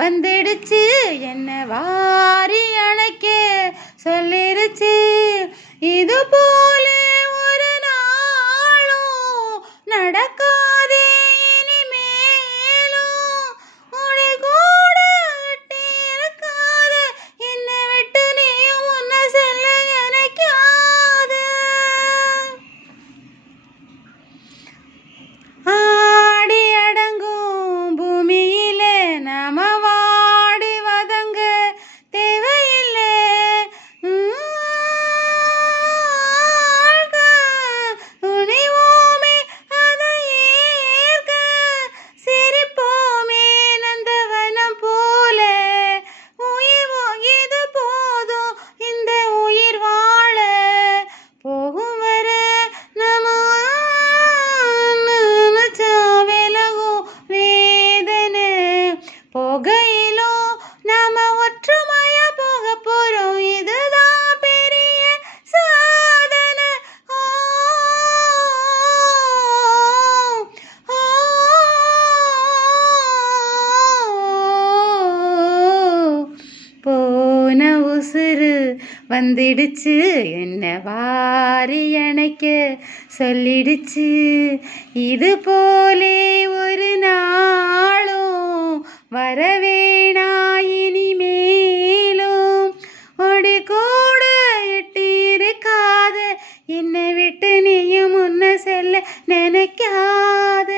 வந்துடுச்சு என்ன வாரி அணைக்க சொல்லிருச்சு. இது போல ஒரு நாளும் நடக்காதே இனிமேலும். உன்னை கூட விட்டு இருக்காத என்னை விட்டு நீயும் உன்னை செல்ல நினைக்காத. ஆடி அடங்கும் பூமியில நாம வாடி வதங்க தேவையில்லை. துணிவோமே அதை ஏற்க சிரிப்போமே நந்தவனம் போல. உயிர் வாங்கியது போதும் இந்த உயிர் வாழ. போகும் வர நம்ம விலகும் வேதனை. போகையிலோ நாம ஒற்றுமையா போக போறோம், இதுதான் பெரிய சாதனை. போன உசுறு வந்துடுச்சு என்ன வாரி அணைக்க சொல்லிடுச்சு. இது போலே ஒரு நாளும் வரவேணா இனிமேலும். ஒடி கூட எட்டி இருக்காத என்னை விட்டு நீயும் முன்ன செல்ல நினைக்காத.